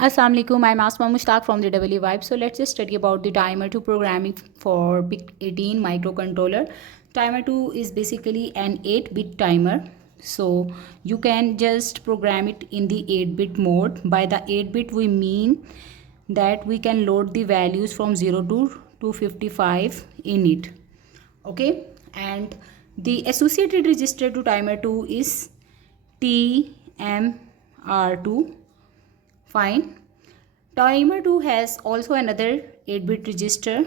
Assalamu alaikum. I'm Asma Mushtaq from the EEVIBES. So let's just study about the timer 2 programming for PIC18 microcontroller. Timer 2 is basically an 8-bit timer. So you can just program it in the 8-bit mode. By the 8-bit we mean that we can load the values from 0 to 255 in it. Okay, and the associated register to timer 2 is TMR2. Fine. Timer 2 has also another 8-bit register,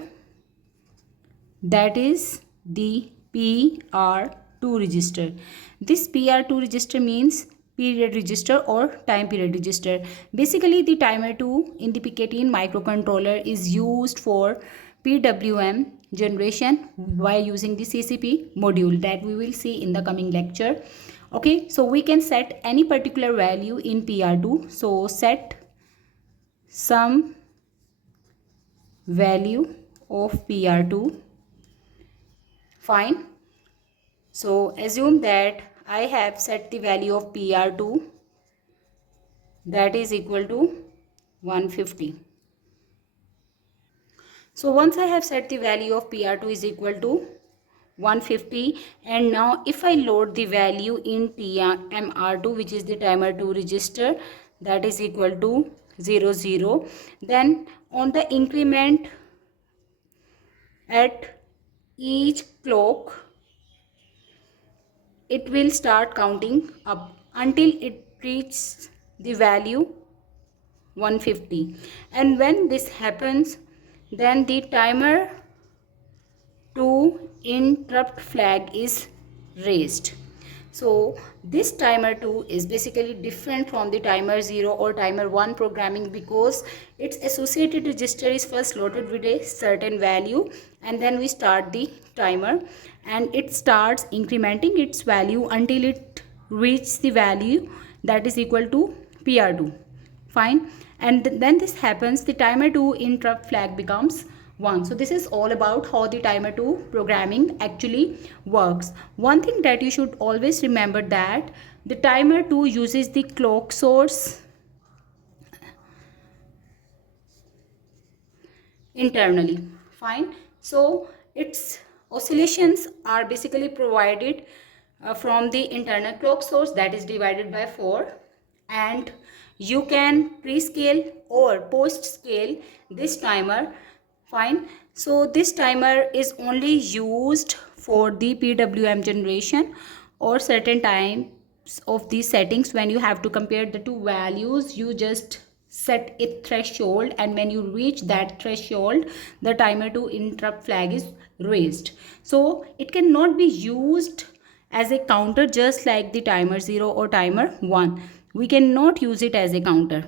that is the PR2 register. This PR2 register means period register or time period register. Basically the timer 2 in the PIC18 microcontroller is used for PWM generation by using the CCP module that we will see in the coming lecture. Okay, so we can set any particular value in PR2. So set some value of PR2. Fine. So assume that I have set the value of PR2 that is equal to 150. So once I have set the value of PR2 is equal to 150, and now if I load the value in TMR2, which is the timer 2 register, that is equal to 00, then on the increment at each clock it will start counting up until it reaches the value 150, and when this happens then the timer 2 interrupt flag is raised. So this timer 2 is basically different from the timer 0 or timer 1 programming because its associated register is first loaded with a certain value, and then we start the timer and it starts incrementing its value until it reaches the value that is equal to PR2. Fine. And then this happens, the timer 2 interrupt flag becomes 1. So this is all about how the timer 2 programming actually works. One thing that you should always remember, that the timer 2 uses the clock source internally. Fine. So its oscillations are basically provided from the internal clock source that is divided by 4, and you can prescale or post scale this timer. Fine. So this timer is only used for the PWM generation or certain times of these settings. When you have to compare the two values, you just set a threshold, and when you reach that threshold the timer 2 interrupt flag is raised. So it cannot be used as a counter just like the timer 0 or timer 1. We cannot use it as a counter.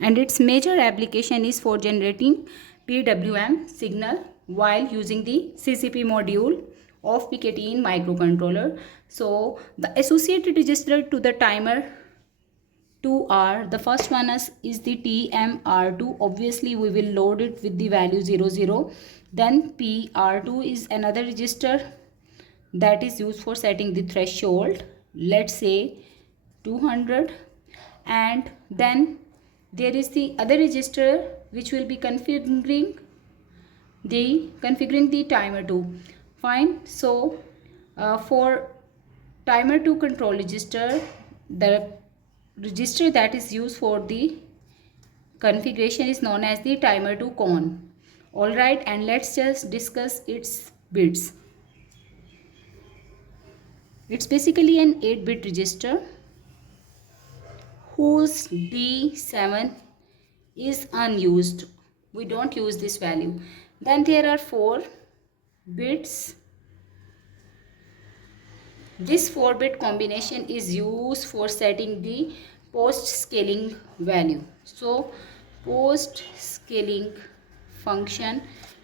And its major application is for generating PWM signal while using the CCP module of PIC18 microcontroller. So the associated register to the timer 2 are, the first one is the TMR2. Obviously we will load it with the value 00. Then PR2 is another register that is used for setting the threshold, let's say 200. And then there is the other register which will be configuring the timer 2. Fine. So for timer 2 control register, the register that is used for the configuration is known as the timer 2 con. All right, and let's just discuss its bits. It's basically an 8-bit register whose D7 is unused. We don't use this value. Then there are 4 bits. This 4-bit combination is used for setting the post scaling value. So post scaling function,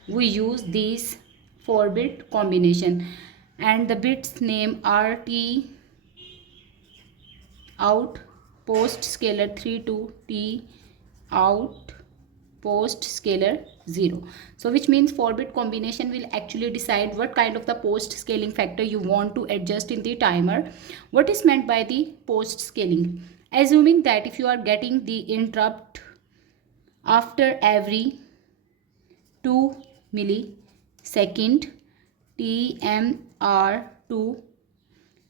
we use these 4-bit combination, and the bits name are T out, postscaler 3 to T out, postscaler 0. So which means 4-bit combination will actually decide what kind of the post scaling factor you want to adjust in the timer. What is meant by the post scaling? Assuming that if you are getting the interrupt after every 2 millisecond, TMR2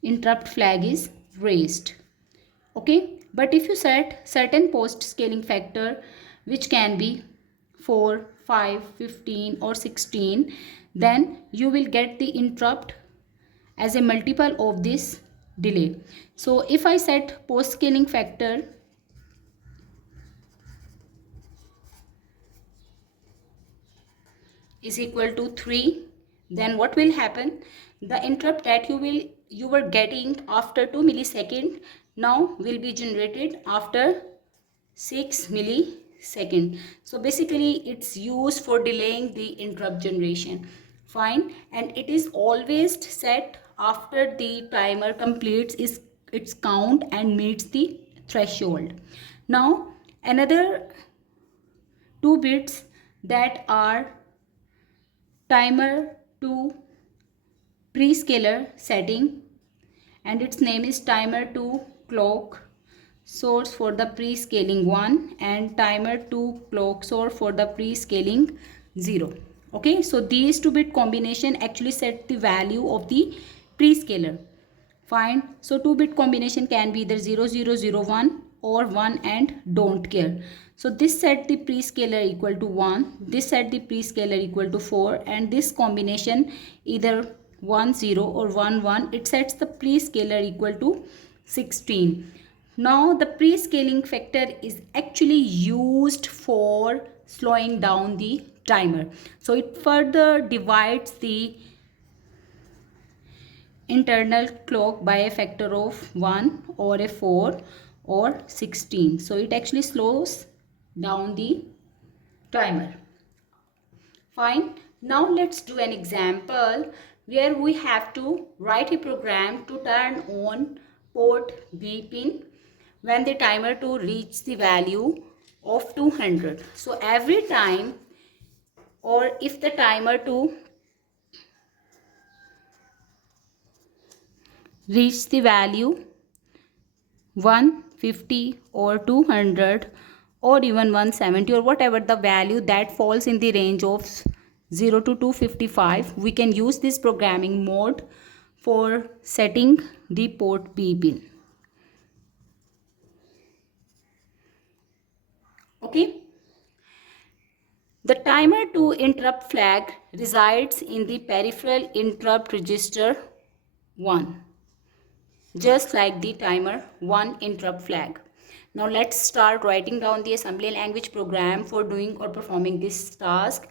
interrupt flag is raised. Okay, but if you set certain post scaling factor which can be 4, 5, 15 or 16, then you will get the interrupt as a multiple of this delay. So if I set post scaling factor is equal to 3, then what will happen? The interrupt that you were getting after 2 millisecond now will be generated after 6 millisecond. So basically it's used for delaying the interrupt generation. Fine, and it is always set after the timer completes its count and meets the threshold. Now another 2 bits that are timer to prescaler setting, and its name is timer to clock source for the prescaling 1 and timer to clock source for the prescaling 0. Okay, so these 2-bit combination actually set the value of the prescaler. Fine, so 2-bit combination can be either 0001 or 1 and don't care. So this set the prescaler equal to 1, this set the prescaler equal to 4, and this combination either 1 0 or 1 1, it sets the prescaler equal to 16. Now the prescaling factor is actually used for slowing down the timer. So it further divides the internal clock by a factor of 1 or a 4 or 16. So it actually slows down the timer. Fine. Now let's do an example where we have to write a program to turn on port B pin when the timer to reach the value of 200. So every time, or if the timer to reach the value 150 or 200 or even 170 or whatever the value that falls in the range of 0 to 255, we can use this programming mode for setting the port B pin. Okay, the timer to interrupt flag resides in the peripheral interrupt register 1, just like the timer 1 interrupt flag. Now let's start writing down the assembly language program for doing or performing this task,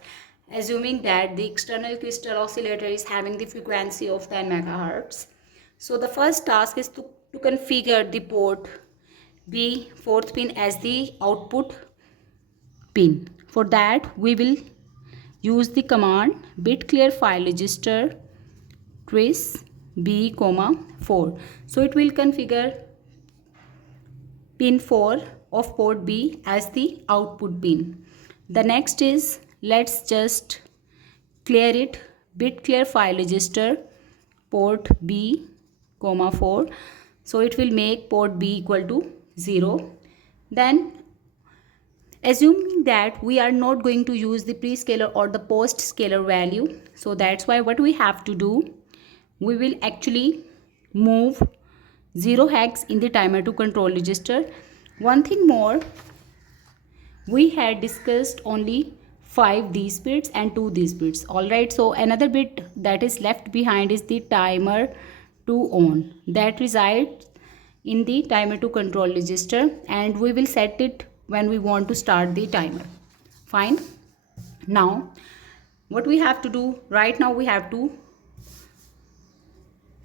assuming that the external crystal oscillator is having the frequency of 10 megahertz. So the first task is to configure the port B 4th pin as the output pin. For that we will use the command bit clear file register trace B, 4. So it will configure pin 4 of port B as the output pin. The next is, let's just clear it, bit clear file register port B, 4. So it will make port B equal to 0. Then assuming that we are not going to use the prescaler or the post scaler value, so that's why what we have to do, we will actually move 0 hex in the timer to control register. One thing more, we had discussed only 5 these bits and 2 these bits. Alright, so another bit that is left behind is the timer to on, that resides in the timer to control register, and we will set it when we want to start the timer. Fine. Now what we have to do right now, we have to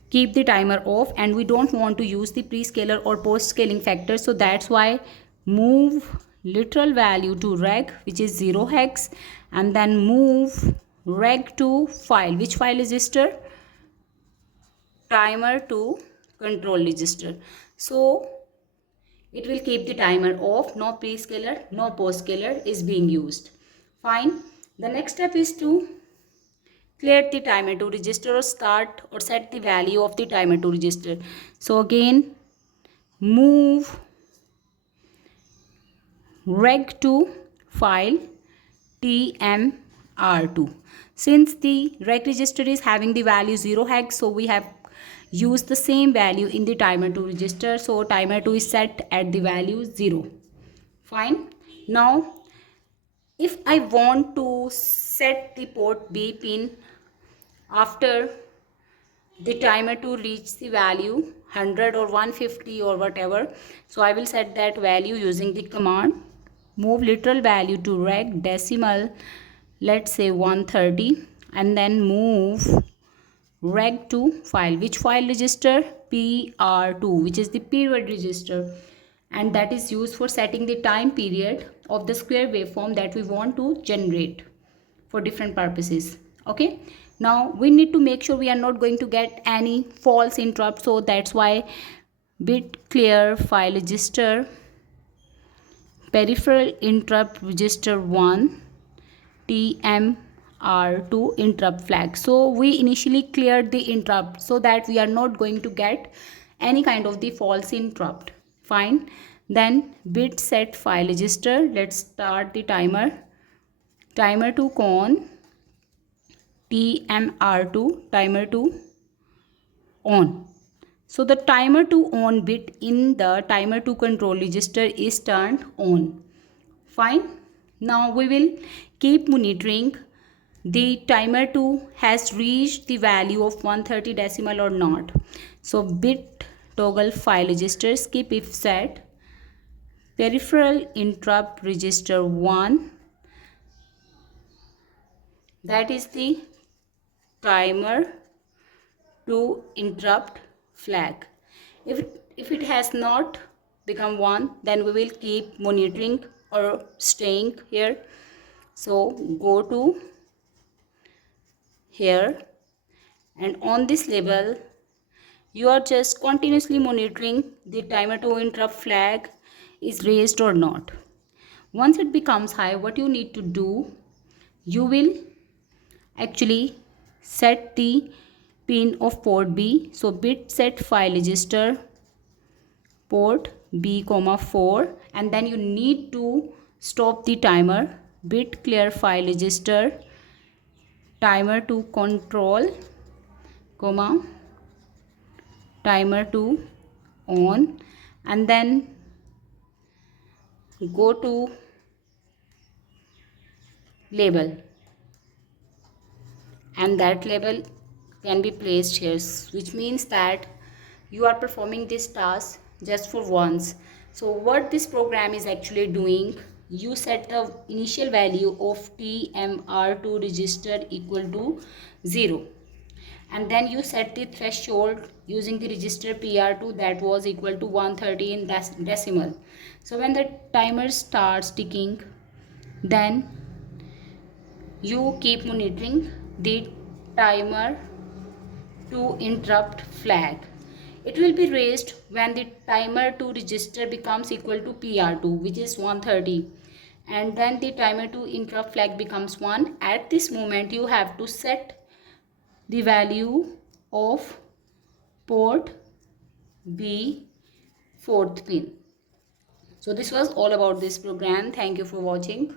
keep the timer off and we don't want to use the prescaler or post scaling factor. So that's why move literal value to reg, which is 0 hex, and then move reg to file. Which file register? Timer to control register. So it will keep the timer off. No prescaler, no postscaler is being used. Fine. The next step is to clear the timer to register or start or set the value of the timer to register. So again, move reg to file tmr2. Since the reg register is having the value 0 hex, so we have used the same value in the timer 2 register. So timer 2 is set at the value 0. Fine. Now if I want to set the port B pin after the timer to reach the value 100 or 150 or whatever, so I will set that value using the command move literal value to reg decimal, let's say 130, and then move reg to file. Which file register? PR2, which is the period register, and that is used for setting the time period of the square waveform that we want to generate for different purposes. Okay, now we need to make sure we are not going to get any false interrupt, so that's why bit clear file register peripheral interrupt register 1 TMR2 interrupt flag. So we initially cleared the interrupt so that we are not going to get any kind of the false interrupt. Fine. Then bit set file register. Let's start the timer. Timer to con TMR2 timer to on. So the timer to on bit in the timer to control register is turned on. Fine. Now we will keep monitoring the timer 2 has reached the value of 130 decimal or not. So bit toggle file register skip if set peripheral interrupt register 1, that is the timer to interrupt flag. If it has not become 1, then we will keep monitoring or staying here. So go to here, and on this label you are just continuously monitoring the timer to interrupt flag is raised or not. Once it becomes high, what you need to do, you will actually set the pin of port B. So bit set file register port B, 4, and then you need to stop the timer. Bit clear file register timer to control, timer to on, and then go to label, and that label can be placed here, which means that you are performing this task just for once. So what this program is actually doing, you set the initial value of TMR2 register equal to 0, and then you set the threshold using the register PR2 that was equal to 130 in decimal. So when the timer starts ticking, then you keep monitoring the timer to interrupt flag. It will be raised when the timer to register becomes equal to PR2, which is 130, and then the timer to interrupt flag becomes 1. At this moment you have to set the value of port B 4th pin. So this was all about this program. Thank you for watching.